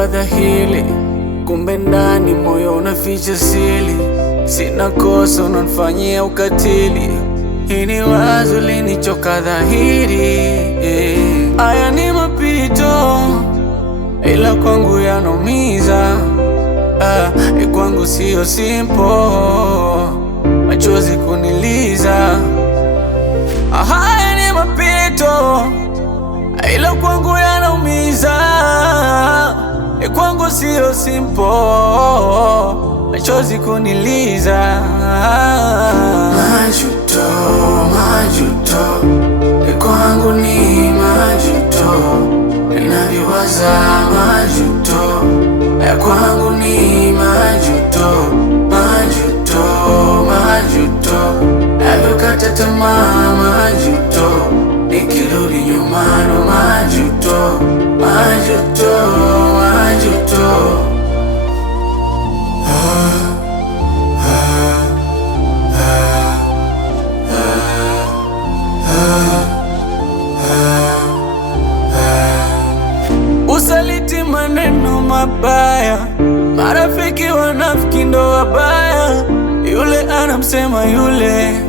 Najua dhahiri, kumbe ndani moyo unaficha siri. Sina kosa, unanifanyia ukatili. Hii ni wazo linichoka dhahiri. Haya ni mapito, ila kwangu yanaumiza. Kwangu sio simple, machozi kuniliza. Haya ni mapito, ila kwangu yanaumiza. Kwangu sio simple, machozi kuniliza. Majuto, majuto, kwangu ni majuto. Ninavyowaza majuto, kwangu ni majuto. Majuto, majuto, navyokata tamaa majuto. Nikirudi nyuma ndo majuto. Majuto, majuto. Usaliti, maneno mabaya, marafiki wanafiki ndo wabaya. Yule anamsema yule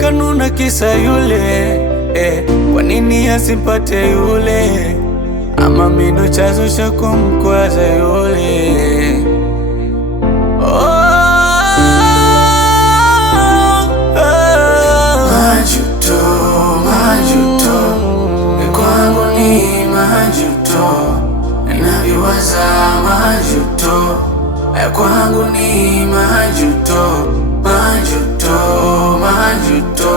kanuna kisa yule. Kwa nini asimpate yule? Ama mimi ndo chanzo cha kumkwaza yule. Majuto, majuto, kwangu ni majuto. Ninavyowaza majuto, kwangu ni majuto. Majuto, majuto,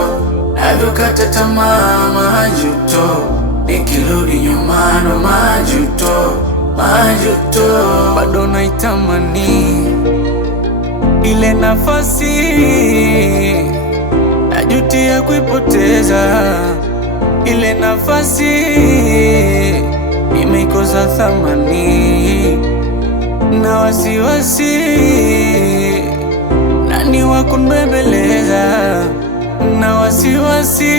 navyokata tamaa majuto. Nikirudi nyuma ndo majuto. Majuto, bado naitamani ile nafasi, najutia kuipoteza ile nafasi. Imeikosa thamani na wasiwasi. Nani wa kunibembeleza na wasiwasi?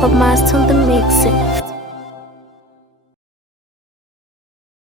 Papa Master on the mix.